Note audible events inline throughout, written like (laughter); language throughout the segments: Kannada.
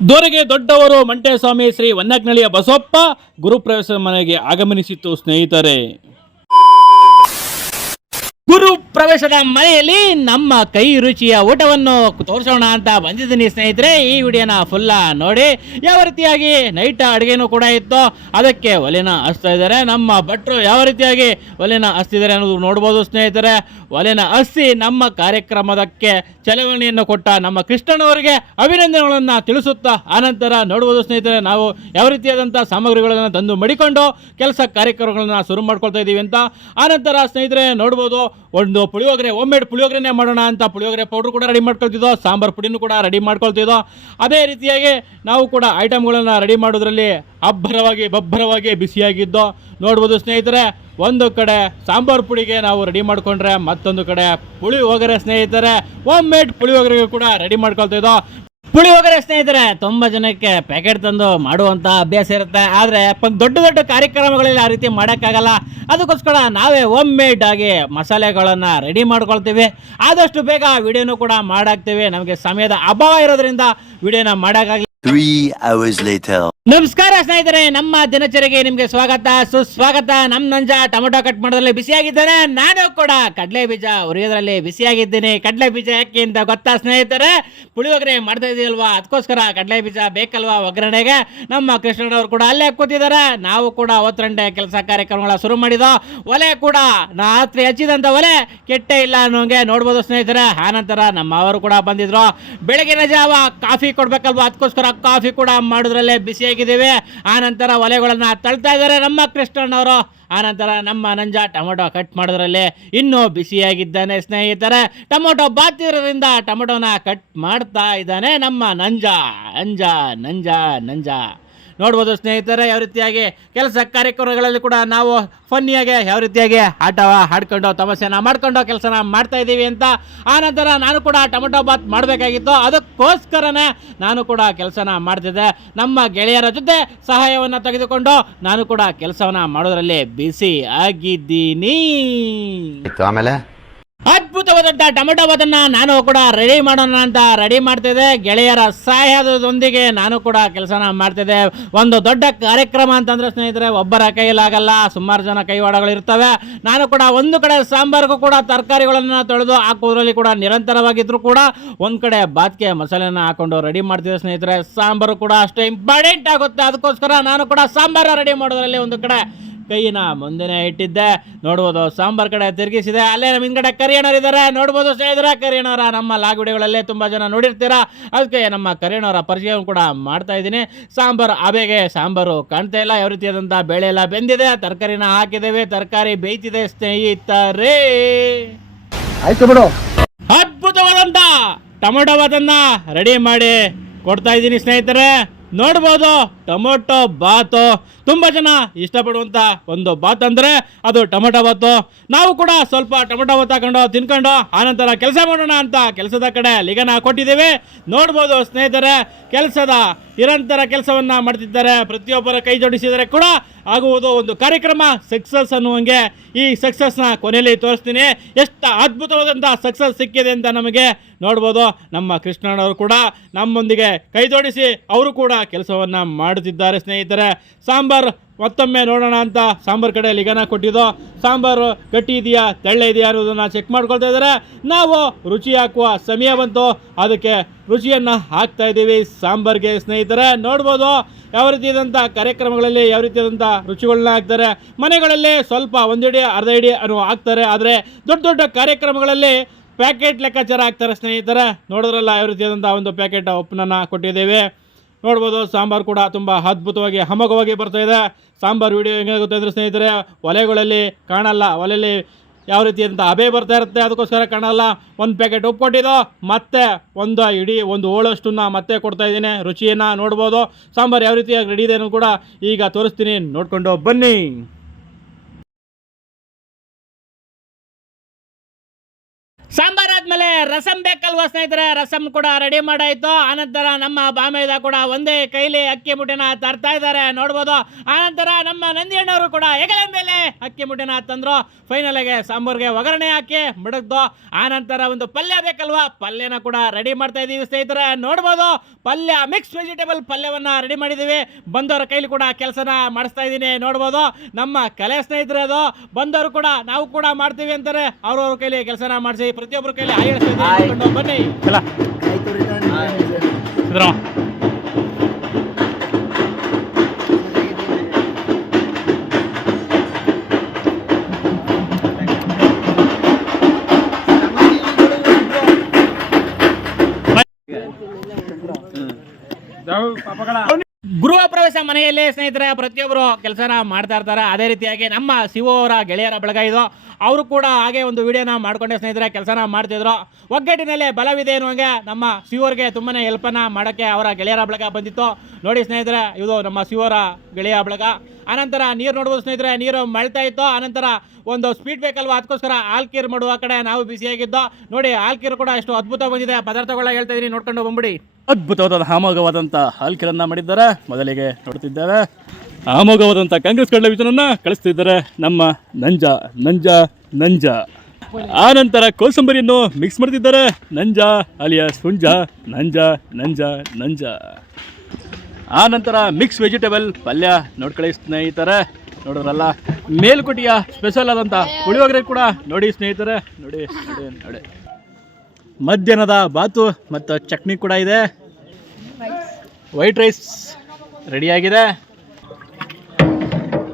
ದೊರೆಗೆ ದೊಡ್ಡವರು ಮಂಟೇಸ್ವಾಮಿ ಶ್ರೀ ವನ್ನಗ್ನಳಿಯ ಬಸಪ್ಪ ಗುರುಪ್ರವೇಶ ಮನೆಗೆ ಆಗಮನಿಸಿತ್ತು ಸ್ನೇಹಿತರೆ. ಗುರು ಪ್ರವೇಶದ ಮನೆಯಲ್ಲಿ ನಮ್ಮ ಕೈ ರುಚಿಯ ಊಟವನ್ನು ತೋರಿಸೋಣ ಅಂತ ಬಂದಿದ್ದೀನಿ ಸ್ನೇಹಿತರೆ. ಈ ವಿಡಿಯೋನ ಫುಲ್ಲ ನೋಡಿ. ಯಾವ ರೀತಿಯಾಗಿ ನೈಟ್ ಅಡುಗೆನೂ ಕೂಡ ಇತ್ತು. ಅದಕ್ಕೆ ಒಲೆನ ಹಚ್ತಾ ಇದ್ದಾರೆ. ನಮ್ಮ ಭಟ್ರು ಯಾವ ರೀತಿಯಾಗಿ ಒಲೆನ ಹಚ್ತಿದ್ದಾರೆ ಅನ್ನೋದು ನೋಡ್ಬೋದು ಸ್ನೇಹಿತರೆ. ಒಲೆನ ಹಸಿ ನಮ್ಮ ಕಾರ್ಯಕ್ರಮದಕ್ಕೆ ಚಲವಣೆಯನ್ನು ಕೊಟ್ಟ ನಮ್ಮ ಕೃಷ್ಣನವರಿಗೆ ಅಭಿನಂದನೆಗಳನ್ನು ತಿಳಿಸುತ್ತಾ ಆನಂತರ ನೋಡ್ಬೋದು ಸ್ನೇಹಿತರೆ, ನಾವು ಯಾವ ರೀತಿಯಾದಂಥ ಸಾಮಗ್ರಿಗಳನ್ನು ತಂದು ಮಡಿಕೊಂಡು ಕೆಲಸ ಕಾರ್ಯಕ್ರಮಗಳನ್ನು ಶುರು ಮಾಡ್ಕೊಳ್ತಾ ಇದ್ದೀವಿ ಅಂತ ಆನಂತರ ಸ್ನೇಹಿತರೆ ನೋಡ್ಬೋದು. ಒಂದು ಪುಳಿಯೋಗರೆ ಒಮ್ಮೆಡ್ ಪುಳಿಯೋಗರೆನೇ ಮಾಡೋಣ ಅಂತ ಪುಳಿಯೋಗರೆ ಪೌಡ್ರ್ ಕೂಡ ರೆಡಿ ಮಾಡ್ಕೊಳ್ತಿದ್ದೋ, ಸಾಂಬಾರು ಪುಡಿನೂ ಕೂಡ ರೆಡಿ ಮಾಡ್ಕೊಳ್ತಿದ್ದೋ, ಅದೇ ರೀತಿಯಾಗಿ ನಾವು ಕೂಡ ಐಟಮ್ಗಳನ್ನು ರೆಡಿ ಮಾಡೋದ್ರಲ್ಲಿ ಅಬ್ಬರವಾಗಿ, ಬಬ್ಬರವಾಗಿ ಬಿಸಿಯಾಗಿದ್ದು, ನೋಡ್ಬೋದು ಸ್ನೇಹಿತರೆ, ಒಂದು ಕಡೆ ಸಾಂಬಾರು ಪುಡಿಗೆ ನಾವು ರೆಡಿ ಮಾಡ್ಕೊಂಡ್ರೆ ಮತ್ತೊಂದು ಕಡೆ ಪುಳಿಯೋಗರೆ ಸ್ನೇಹಿತರೆ ಹೋಮ್ ಮೇಡ್ ಪುಳಿಯೋಗರೆಗೆ ಕೂಡ ರೆಡಿ ಮಾಡ್ಕೊಳ್ತಿದ್ದೋ ಪುಳಿಯೋಗರೆ ಸ್ನೇಹಿತರೆ ತುಂಬ ಜನಕ್ಕೆ ಪ್ಯಾಕೆಟ್ ತಂದು ಮಾಡುವಂಥ ಅಭ್ಯಾಸ ಇರುತ್ತೆ. ಆದರೆ ದೊಡ್ಡ ದೊಡ್ಡ ಕಾರ್ಯಕ್ರಮಗಳಲ್ಲಿ ಆ ರೀತಿ ಮಾಡೋಕ್ಕಾಗಲ್ಲ. ಅದಕ್ಕೋಸ್ಕರ ನಾವೇ ಹೋಮ್ ಮೇಡ್ ಆಗಿ ಮಸಾಲೆಗಳನ್ನು ರೆಡಿ ಮಾಡ್ಕೊಳ್ತೀವಿ. ಆದಷ್ಟು ಬೇಗ ವಿಡಿಯೋನು ಕೂಡ ಮಾಡಾಕ್ತೀವಿ. ನಮಗೆ ಸಮಯದ ಅಭಾವ ಇರೋದ್ರಿಂದ ವಿಡಿಯೋನ ಮಾಡೋಕ್ಕಾಗಲಿ Three ಅವರ್ಸ್ later. ನಮಸ್ಕಾರ ಸ್ನೇಹಿತರೆ, ನಮ್ಮ ದಿನಚರಿಗೆ ನಿಮಗೆ ಸ್ವಾಗತ, ಸುಸ್ವಾಗತ. ನಮ್ ನಂಜ ಟೊಮೆಟೊ ಕಟ್ ಮಾಡೋದ್ರಲ್ಲಿ ಬಿಸಿಯಾಗಿದ್ದೇನೆ ನಾನು ಕೂಡ ಕಡಲೆ ಬೀಜ ಉರಿಯೋದ್ರಲ್ಲಿ ಬಿಸಿಯಾಗಿದ್ದೀನಿ ಕಡಲೆ ಬೀಜ ಯಾಕೆ ಅಂತ ಗೊತ್ತಾ ಸ್ನೇಹಿತರೆ? ಪುಳಿಯೋಗರೆ ಮಾಡ್ತಾ ಇದೆಯಲ್ವಾ? ಅದಕ್ಕೋಸ್ಕರ ಕಡಲೆ ಬೀಜ ಬೇಕಲ್ವಾ ಒಗ್ಗರಣೆಗೆ? ನಮ್ಮ ಕೃಷ್ಣನವರು ಕೂಡ ಅಲ್ಲೇ ಕೂತಿದ್ದಾರೆ. ನಾವು ಕೂಡ ಒತ್ತರಂಡೆ ಕೆಲಸ ಕಾರ್ಯಕ್ರಮಗಳ ಶುರು ಮಾಡಿದೋ ಒಲೆ ಕೂಡ. ರಾತ್ರಿ ಹಚ್ಚಿದಂಥ ಒಲೆ ಕೆಟ್ಟೆ ಇಲ್ಲ ಅನ್ನೋಂಗೆ ನೋಡ್ಬೋದು ಸ್ನೇಹಿತರೆ. ಆನಂತರ ನಮ್ಮ ಅವರು ಕೂಡ ಬಂದಿದ್ರು. ಬೆಳಗಿನ ಜಾವ ಕಾಫಿ ಕೊಡ್ಬೇಕಲ್ವಾ? ಅದಕ್ಕೋಸ್ಕರ ಕಾಫಿ ಕೂಡ ಮಾಡೋದ್ರಲ್ಲೇ ಬಿಸಿಯಾಗಿದ್ದೀವಿ. ಆನಂತರ ಒಲೆಗಳನ್ನು ತಳ್ತಾ ಇದ್ದಾರೆ ನಮ್ಮ ಕೃಷ್ಣಣ್ಣವರು. ಆನಂತರ ನಮ್ಮ ನಂಜ ಟೊಮೊಟೊ ಕಟ್ ಮಾಡೋದ್ರಲ್ಲಿ ಇನ್ನೂ ಬಿಸಿಯಾಗಿದ್ದಾನೆ ಸ್ನೇಹಿತರೆ. ಟೊಮೊಟೊ ಬಾತಿರೋದ್ರಿಂದ ಟೊಮೊಟೊನ ಕಟ್ ಮಾಡ್ತಾ ಇದ್ದಾನೆ ನಮ್ಮ ನಂಜ. ನಂಜ ನಂಜ ನಂಜ. ನೋಡ್ಬೋದು ಸ್ನೇಹಿತರೆ, ಯಾವ ರೀತಿಯಾಗಿ ಕೆಲಸ ಕಾರ್ಯಕ್ರಮಗಳಲ್ಲಿ ಕೂಡ ನಾವು ಫನ್ನಿಯಾಗಿ ಯಾವ ರೀತಿಯಾಗಿ ಆಟವ ಹಾಡ್ಕೊಂಡು ತಮಸೆನ ಮಾಡ್ಕೊಂಡು ಕೆಲಸನ ಮಾಡ್ತಾ ಇದ್ದೀವಿ ಅಂತ. ಆನಂತರ ನಾನು ಕೂಡ ಟೊಮೊಟೊ ಬಾತ್ ಮಾಡಬೇಕಾಗಿತ್ತು. ಅದಕ್ಕೋಸ್ಕರನೇ ನಾನು ಕೂಡ ಕೆಲಸನ ಮಾಡ್ತಿದ್ದೆ. ನಮ್ಮ ಗೆಳೆಯರ ಜೊತೆ ಸಹಾಯವನ್ನು ತೆಗೆದುಕೊಂಡು ನಾನು ಕೂಡ ಕೆಲಸವನ್ನ ಮಾಡೋದರಲ್ಲಿ ಬಿಸಿ ಆಗಿದ್ದೀನಿ. ಆಮೇಲೆ? ಅದ್ಭುತವಾದಂಥ ಟೊಮೆಟೊ ಬಾತನ್ನ ನಾನು ಕೂಡ ರೆಡಿ ಮಾಡೋಣ ಅಂತ ರೆಡಿ ಮಾಡ್ತಿದ್ದೆ. ಗೆಳೆಯರ ಸಹಾಯದೊಂದಿಗೆ ನಾನು ಕೂಡ ಕೆಲಸನ ಮಾಡ್ತಿದ್ದೆ. ಒಂದು ದೊಡ್ಡ ಕಾರ್ಯಕ್ರಮ ಅಂತಂದ್ರೆ ಸ್ನೇಹಿತರೆ, ಒಬ್ಬರ ಕೈಯಲ್ಲಾಗಲ್ಲ ಸುಮಾರು ಜನ ಕೈವಾಡಗಳು ಇರ್ತವೆ ನಾನು ಕೂಡ ಒಂದು ಕಡೆ ಸಾಂಬಾರ್ಗೂ ಕೂಡ ತರಕಾರಿಗಳನ್ನು ತೊಳೆದು ಹಾಕುವುದರಲ್ಲಿ ಕೂಡ ನಿರಂತರವಾಗಿದ್ದರೂ ಕೂಡ ಒಂದು ಕಡೆ ಬಾತ್ಕೆ ಮಸಾಲೆನ ಹಾಕೊಂಡು ರೆಡಿ ಮಾಡ್ತಿದ್ದೆ ಸ್ನೇಹಿತರೆ. ಸಾಂಬಾರು ಕೂಡ ಅಷ್ಟೇ ಇಂಪಾರ್ಟೆಂಟ್ ಆಗುತ್ತೆ. ಅದಕ್ಕೋಸ್ಕರ ನಾನು ಕೂಡ ಸಾಂಬಾರು ರೆಡಿ ಮಾಡೋದ್ರಲ್ಲಿ ಒಂದು ಕಡೆ ಕೈಯಿನ ಮುಂದೆನೆ ಇಟ್ಟಿದ್ದೆ. ನೋಡ್ಬೋದು ಸಾಂಬಾರ್ ಕಡೆ ತಿರುಗಿಸಿದೆ. ಅಲ್ಲೇ ನಮ್ಮ ಹಿಂದ್ಗಡೆ ಕರಿಯಣರಿದ್ದಾರೆ ನೋಡ್ಬೋದು ಸ್ನೇಹಿತರ ಕರಿಯಣರ ನಮ್ಮ ಲಾಗ್ ವಿಡಿಯೋಗಳಲ್ಲೇ ತುಂಬ ಜನ ನೋಡಿರ್ತೀರಾ. ಅದಕ್ಕೆ ನಮ್ಮ ಕರಿಯಣವರ ಪರಿಚಯ ಕೂಡ ಮಾಡ್ತಾ ಇದ್ದೀನಿ. ಸಾಂಬಾರು ಅಬೆಗೆ ಸಾಂಬಾರು ಕಾಣ್ತಾ ಇಲ್ಲ. ಯಾವ ರೀತಿಯಾದಂಥ ಬೇಳೆ ಎಲ್ಲ ಬೆಂದಿದೆ. ತರಕಾರಿನ ಹಾಕಿದ್ದೇವೆ. ತರಕಾರಿ ಬೇಯ್ತಿದೆ ಸ್ನೇಹಿತರೇ. ಆಯ್ತು ಬಿಡು. ಅದ್ಭುತವಾದಂಥ ರೆಡಿ ಮಾಡಿ ಕೊಡ್ತಾ ಇದ್ದೀನಿ ಸ್ನೇಹಿತರೆ. ನೋಡ್ಬೋದು ಟೊಮೊಟೊ ಬಾತು. ತುಂಬ ಜನ ಇಷ್ಟಪಡುವಂಥ ಒಂದು ಬಾತ್ ಅಂದರೆ ಅದು ಟೊಮೊಟೊ ಬಾತು. ನಾವು ಕೂಡ ಸ್ವಲ್ಪ ಟೊಮೊಟೊ ಬಾತ್ ಹಾಕೊಂಡು ತಿನ್ಕೊಂಡು ಆನಂತರ ಕೆಲಸ ಮಾಡೋಣ ಅಂತ ಕೆಲಸದ ಕಡೆ ಲಿಗನ ಕೊಟ್ಟಿದ್ದೀವಿ. ನೋಡ್ಬೋದು ಸ್ನೇಹಿತರೆ, ಕೆಲಸದ ನಿರಂತರ ಕೆಲಸವನ್ನು ಮಾಡ್ತಿದ್ದಾರೆ. ಪ್ರತಿಯೊಬ್ಬರ ಕೈ ಜೋಡಿಸಿದರೆ ಕೂಡ ಆಗುವುದು ಒಂದು ಕಾರ್ಯಕ್ರಮ ಸಕ್ಸಸ್ ಅನ್ನುವಂಗೆ ಈ ಸಕ್ಸಸ್ನ ಕೊನೆಯಲ್ಲಿ ತೋರಿಸ್ತೀನಿ. ಎಷ್ಟು ಅದ್ಭುತವಾದಂಥ ಸಕ್ಸಸ್ ಸಿಕ್ಕಿದೆ ಅಂತ ನಮಗೆ ನೋಡ್ಬೋದು. ನಮ್ಮ ಕೃಷ್ಣಣ್ಣವರು ಕೂಡ ನಮ್ಮೊಂದಿಗೆ ಕೈ ಜೋಡಿಸಿ ಅವರು ಕೂಡ ಕೆಲಸವನ್ನು ಮಾಡುತ್ತಿದ್ದಾರೆ ಸ್ನೇಹಿತರೆ. ಸಾಂಬಾರ್ ಮತ್ತೊಮ್ಮೆ ನೋಡೋಣ ಅಂತ ಸಾಂಬಾರ್ ಕಡೆ ಲಿಗನ ಕೊಟ್ಟಿದ್ದು. ಸಾಂಬಾರು ಗಟ್ಟಿ ಇದೆಯಾ, ತೆಳ್ಳೆ ಇದೆಯಾ ಅನ್ನೋದನ್ನು ಚೆಕ್ ಮಾಡ್ಕೊಳ್ತಾ ಇದ್ದಾರೆ. ನಾವು ರುಚಿ ಹಾಕುವ ಸಮಯ ಬಂತು. ಅದಕ್ಕೆ ರುಚಿಯನ್ನು ಹಾಕ್ತಾ ಇದ್ದೀವಿ ಸಾಂಬಾರ್ಗೆ ಸ್ನೇಹಿತರೆ. ನೋಡ್ಬೋದು ಯಾವ ರೀತಿಯಾದಂಥ ಕಾರ್ಯಕ್ರಮಗಳಲ್ಲಿ ಯಾವ ರೀತಿಯಾದಂಥ ರುಚಿಗಳನ್ನ ಹಾಕ್ತಾರೆ. ಮನೆಗಳಲ್ಲಿ ಸ್ವಲ್ಪ ಒಂದಿಡಿ ಅರ್ಧ ಇಡಿ ಅನ್ನೋ ಹಾಕ್ತಾರೆ. ಆದರೆ ದೊಡ್ಡ ದೊಡ್ಡ ಕಾರ್ಯಕ್ರಮಗಳಲ್ಲಿ ಪ್ಯಾಕೆಟ್ ಲೆಕ್ಕಾಚಾರ ಹಾಕ್ತಾರೆ ಸ್ನೇಹಿತರೆ. ನೋಡಿದ್ರಲ್ಲ ಯಾವ ರೀತಿಯಾದಂಥ ಒಂದು ಪ್ಯಾಕೆಟ್ ಉಪ್ಪನ್ನ ಕೊಟ್ಟಿದ್ದೇವೆ. ನೋಡ್ಬೋದು, ಸಾಂಬಾರು ಕೂಡ ತುಂಬ ಅದ್ಭುತವಾಗಿ ಹಮಗವಾಗಿ ಬರ್ತಾ ಇದೆ. ಸಾಂಬಾರು ವಿಡಿಯೋ ಹೆಂಗಾಗುತ್ತೆ ಅಂದರೆ ಸ್ನೇಹಿತರೆ, ಒಲೆಗಳಲ್ಲಿ ಕಾಣಲ್ಲ, ಒಲೆಯಲ್ಲಿ ಯಾವ ರೀತಿಯಂತ ಹಬೆ ಬರ್ತಾ ಇರುತ್ತೆ, ಅದಕ್ಕೋಸ್ಕರ ಕಾಣಲ್ಲ. ಒಂದು ಪ್ಯಾಕೆಟ್ ಉಪ್ಪು ಕೊಟ್ಟಿದ್ದು ಮತ್ತೆ ಒಂದು ಇಡೀ ಒಂದು ಹೋಳಷ್ಟನ್ನು ಮತ್ತೆ ಕೊಡ್ತಾ ಇದ್ದೀನಿ. ರುಚಿಯನ್ನು ನೋಡ್ಬೋದು. ಸಾಂಬಾರು ಯಾವ ರೀತಿಯಾಗಿ ರೆಡಿ ಇದೆ ಅನ್ನೋದು ಕೂಡ ಈಗ ತೋರಿಸ್ತೀನಿ. ನೋಡಿಕೊಂಡು ಬನ್ನಿ. ರಸಂ ಬೇಕಲ್ವಾ ಸ್ನೇಹಿತರೆ? ರಸಂ ಕೂಡ ರೆಡಿ ಮಾಡಾಯ್ತು. ಆನಂತರ ನಮ್ಮ ಬಾಮೈದ ಕೂಡ ಒಂದೇ ಕೈಲಿ ಅಕ್ಕಿ ಮುಟ್ಟಿನ ತರ್ತಾ ಇದ್ದಾರೆ. ನೋಡ್ಬೋದು. ಆನಂತರ ನಮ್ಮ ನಂದಿಯಣ್ಣವರು ಕೂಡ ಹೆಗಲ ಮೇಲೆ ಅಕ್ಕಿ ಮುಟ್ಟಿನ ತಂದ್ರು. ಫೈನಲ್ ಆಗಿ ಸಾಂಬಾರ್ಗೆ ಒಗ್ಗರಣೆ ಹಾಕಿ ಮುಡಗ್ದು. ಆನಂತರ ಒಂದು ಪಲ್ಯ ಬೇಕಲ್ವಾ? ಪಲ್ಯನ ಕೂಡ ರೆಡಿ ಮಾಡ್ತಾ ಇದೀವಿ ಸ್ನೇಹಿತರೆ. ನೋಡ್ಬೋದು. ಪಲ್ಯ ಮಿಕ್ಸ್ ವೆಜಿಟೇಬಲ್ ಪಲ್ಯವನ್ನ ರೆಡಿ ಮಾಡಿದೀವಿ. ಬಂದವರ ಕೈಲಿ ಕೂಡ ಕೆಲಸನ ಮಾಡಿಸ್ತಾ ಇದ್ದೀನಿ ನೋಡ್ಬೋದು. ನಮ್ಮ ಕಲೆ ಸ್ನೇಹಿತರೆ ಅದು. ಬಂದವರು ಕೂಡ ನಾವು ಕೂಡ ಮಾಡ್ತೀವಿ ಅಂತಾರೆ. ಅವ್ರವ್ರ ಕೈಲಿ ಕೆಲಸನ ಮಾಡಿಸಿ ಪ್ರತಿಯೊಬ್ಬರ ಕೈಲಿ ಆಯ್ ಹೇಳ್ತಾ ಮನೆಯಲ್ಲಿ ಸ್ನೇಹಿತರೆ, ಪ್ರತಿಯೊಬ್ಬರು ಕೆಲಸನ ಮಾಡ್ತಾ ಇರ್ತಾರೆ. ಅದೇ ರೀತಿಯಾಗಿ ನಮ್ಮ ಶಿವ ಅವರ ಗೆಳೆಯರ ಬಳಗ ಇದು. ಅವರು ಕೂಡ ಹಾಗೆ ಒಂದು ವಿಡಿಯೋನ ಮಾಡ್ಕೊಂಡೆ ಸ್ನೇಹಿತರೆ, ಕೆಲಸನ ಮಾಡ್ತಿದ್ರು. ಒಗ್ಗಟ್ಟಿನಲ್ಲಿ ಬಲವಿದೆ ಅನ್ನುವಂಗೆ ನಮ್ಮ ಶಿವರಿಗೆ ತುಂಬಾ ಹೆಲ್ಪನ್ನು ಮಾಡೋಕ್ಕೆ ಅವರ ಗೆಳೆಯರ ಬಳಗ ಬಂದಿತ್ತು. ನೋಡಿ ಸ್ನೇಹಿತರೆ, ಇದು ನಮ್ಮ ಶಿವರ ಗೆಳೆಯ ಬಳಗ. ಆನಂತರ ನೀರು ನೋಡ್ಬೋದು ಸ್ನೇಹಿತರೆ, ನೀರು ಮಳ್ತಾ ಇತ್ತು. ಆನಂತರ ಒಂದು ಸ್ಪೀಡ್ ಬೇಕಲ್ವ ಅದಕ್ಕೋಸ್ಕರ ಆಲ್ಕೀರ್ ಮಾಡುವ ಕಡೆ ನಾವು ಬಿಸಿಯಾಗಿದ್ದು ನೋಡಿ ಆಲ್ಕೀರ್ ಕೂಡ ಎಷ್ಟು ಅದ್ಭುತ ಬಂದಿದೆ. ಪದಾರ್ಥಗಳ ಹೇಳ್ತಾ ಇದ್ದೀನಿ ನೋಡ್ಕೊಂಡು ಬಂದ್ಬಿಡಿ. ಅದ್ಭುತವಾದ ಅಮೋಘವಾದಂಥ ಹಾಲ್ಕಿರನ್ನ ಮಾಡಿದ್ದಾರೆ. ಮೊದಲಿಗೆ ನೋಡ್ತಿದ್ದಾರೆ ಅಮೋಘವಾದಂಥ ಕಾಂಗ್ರೆಸ್ ಕಡಲೆ ಬೀಜನನ್ನ ಕಳಿಸ್ತಿದ್ದಾರೆ ನಮ್ಮ ನಂಜ ನಂಜ ನಂಜ. ಆ ನಂತರ ಕೋಸಂಬರಿಯನ್ನು ಮಿಕ್ಸ್ ಮಾಡ್ತಿದ್ದಾರೆ. ನಂಜ ಅಲಿಯಾಸ್ ಸುಂಜ ನಂಜ ನಂಜ ನಂಜ. ಆ ನಂತರ ಮಿಕ್ಸ್ ವೆಜಿಟೇಬಲ್ ಪಲ್ಯ ನೋಡ್ಕೊಳ್ಳಿ ಸ್ನೇಹಿತರೆ. ನೋಡೋರಲ್ಲ, ಮೇಲ್ಕೋಟೆಯ ಸ್ಪೆಷಲ್ ಆದಂಥ ಪುಳಿಯೋಗರೆ ಕೂಡ ನೋಡಿ ಸ್ನೇಹಿತರೆ. ನೋಡಿ ನೋಡಿ ನೋಡಿ. ಮಧ್ಯಾಹ್ನದ ಬಾತು ಮತ್ತು ಚಟ್ನಿ ಕೂಡ ಇದೆ. ವೈಟ್ ರೈಸ್ ರೆಡಿಯಾಗಿದೆ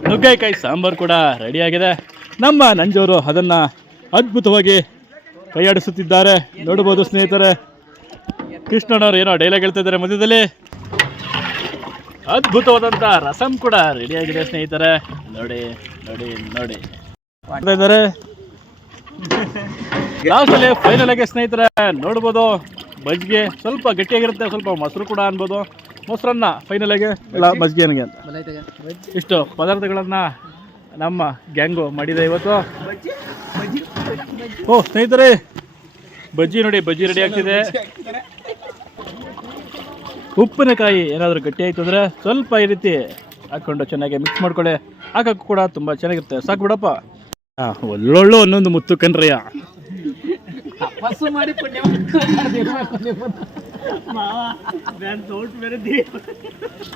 ನುಗ್ಗೆಕಾಯಿ ಸಾಂಬಾರು ಕೂಡ ರೆಡಿಯಾಗಿದೆ ನಮ್ಮ ನಂಜವರು ಅದನ್ನು ಅದ್ಭುತವಾಗಿ ಕೈಯಾಡಿಸುತ್ತಿದ್ದಾರೆ. ನೋಡ್ಬೋದು ಸ್ನೇಹಿತರೆ. ಕೃಷ್ಣನವರು ಏನೋ ಡೈಲಾಗ್ ಹೇಳ್ತಾ ಇದ್ದಾರೆ ಮಧ್ಯದಲ್ಲಿ. ಅದ್ಭುತವಾದಂಥ ರಸಂ ಕೂಡ ರೆಡಿಯಾಗಿದೆ ಸ್ನೇಹಿತರೆ. ನೋಡಿ ನೋಡಿ ನೋಡಿ. ಮಾಡ್ತಾ ಇದ್ದಾರೆ. (laughs) ಲಾಸ್ಟಲ್ಲಿ ಫೈನಲ್ ಆಗಿ ಸ್ನೇಹಿತರೆ ನೋಡ್ಬೋದು ಮಜ್ಜಿಗೆ ಸ್ವಲ್ಪ ಗಟ್ಟಿಯಾಗಿರುತ್ತೆ ಸ್ವಲ್ಪ ಮೊಸರು ಕೂಡ ಅನ್ಬೋದು. ಮೊಸರನ್ನ ಫೈನಲ್ ಆಗಿ ಮಜ್ಜಿಗೆ? ನನಗೆ ಅಂತ. ಇಷ್ಟು ಪದಾರ್ಥಗಳನ್ನ ನಮ್ಮ ಗ್ಯಾಂಗು ಮಾಡಿದೆ ಇವತ್ತು. ಓ ಸ್ನೇಹಿತರೆ ಬಜ್ಜಿ ನೋಡಿ ಬಜ್ಜಿ ರೆಡಿ ಆಗ್ತಿದೆ. ಉಪ್ಪಿನಕಾಯಿ ಏನಾದರೂ ಗಟ್ಟಿ ಆಯ್ತು ಅಂದರೆ ಸ್ವಲ್ಪ ಈ ರೀತಿ ಹಾಕ್ಕೊಂಡು ಚೆನ್ನಾಗಿ ಮಿಕ್ಸ್ ಮಾಡ್ಕೊಳ್ಳಿ. ಹಾಕೋಕ್ಕೂ ಕೂಡ ತುಂಬ ಚೆನ್ನಾಗಿರುತ್ತೆ. ಸಾಕು ಬಿಡಪ್ಪ. ಹಾಂ ಒಳ್ಳೊಳ್ಳೆ ಒಂದೊಂದು ಮುತ್ತು ಕಣ್ರಯ್ಯ.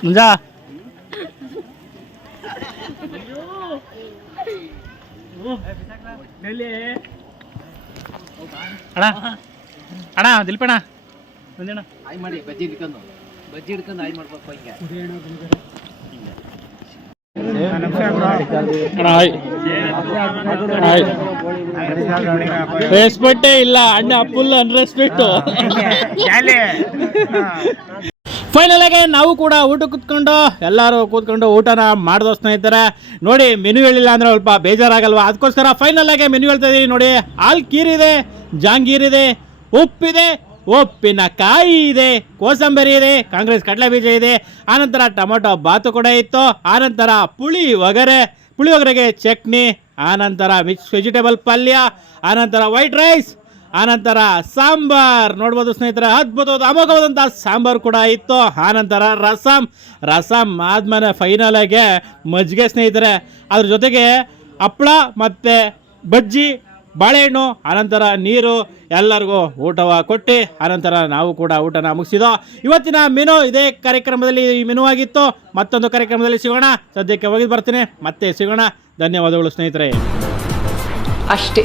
ಮುಂಜ. ಅಣ್ಣ ಅಣ್ಣ ದಿಲ್ಪಣ್ಣ ಬಂದೇಣ ಆಯ್ ಮಾಡಿ ಬಜ್ಜಿ ಹಿಡ್ಕೊಂಡು. ಬಜ್ಜಿ ಹಿಡ್ಕೊಂಡು ಆಯ್ ಮಾಡ್ಬೇಕು ಹಿಂಗೆ. ರೆಸ್ಪೆಕ್ಟೇ ಇಲ್ಲ, ಅಣ್ಣ ಫುಲ್ ಅನ್ರೆಸ್ಪೆಕ್ಟ್ ಫೈನಲ್ ಆಗಿ ನಾವು ಕೂಡ ಊಟ ಕುತ್ಕೊಂಡು, ಎಲ್ಲರೂ ಕೂತ್ಕೊಂಡು ಊಟನ ಮಾಡ್ದೋ ಸ್ನೇಹಿತರೆ, ನೋಡಿ ಮೆನು ಹೇಳಿಲ್ಲ ಅಂದ್ರೆ ಸ್ವಲ್ಪ ಬೇಜಾರಾಗಲ್ವಾ? ಅದಕ್ಕೋಸ್ಕರ ಫೈನಲ್ ಆಗಿ ಮೆನು ಹೇಳ್ತಾ ಇದೀವಿ ನೋಡಿ, ಹಾಲ್ ಕೀರಿದೆ ಜಾಂಗೀರಿದೆ, ಉಪ್ಪಿದೆ ಉಪ್ಪಿನಕಾಯಿ ಇದೆ, ಕೋಸಂಬರಿ ಇದೆ, ಕಾಂಗ್ರೆಸ್ ಕಡಲೆ ಬೀಜ ಇದೆ. ಆನಂತರ ಟೊಮೊಟೊ ಬಾತು ಕೂಡ ಇತ್ತು. ಆನಂತರ ಪುಳಿ ಒಗರೆ ಪುಳಿಯೋಗರೆಗೆ ಚಟ್ನಿ, ಆನಂತರ ಮಿಕ್ಸ್ ವೆಜಿಟೇಬಲ್ ಪಲ್ಯ, ಆನಂತರ ವೈಟ್ ರೈಸ್, ಆನಂತರ ಸಾಂಬಾರ್. ನೋಡ್ಬೋದು ಸ್ನೇಹಿತರೆ, ಅದ್ಭುತವಾದ ಅಮೋಘವಾದಂಥ ಸಾಂಬಾರ್ ಕೂಡ ಇತ್ತು. ಆನಂತರ ರಸಂ ರಸಂ ಆದ್ಮೇಲೆ ಫೈನಲಾಗೆ ಮಜ್ಜಿಗೆ ಸ್ನೇಹಿತರೆ. ಅದ್ರ ಜೊತೆಗೆ ಹಪ್ಪಳ ಮತ್ತು ಬಜ್ಜಿ ಬಾಳೆಹಣ್ಣು, ಅನಂತರ ನೀರು, ಎಲ್ಲರಿಗೂ ಊಟವ ಕೊಟ್ಟು, ಅನಂತರ ನಾವು ಕೂಡ ಊಟನ ಮುಗಿಸಿದೋ. ಇವತ್ತಿನ ಮೆನು ಇದೇ ಕಾರ್ಯಕ್ರಮದಲ್ಲಿ ಈ ಮೆನು ಆಗಿತ್ತು. ಮತ್ತೊಂದು ಕಾರ್ಯಕ್ರಮದಲ್ಲಿ ಸಿಗೋಣ. ಸದ್ಯಕ್ಕೆ ಹೋಗಿ ಬರ್ತೀನಿ. ಮತ್ತೆ ಸಿಗೋಣ. ಧನ್ಯವಾದಗಳು ಸ್ನೇಹಿತರೆ. ಅಷ್ಟೇ.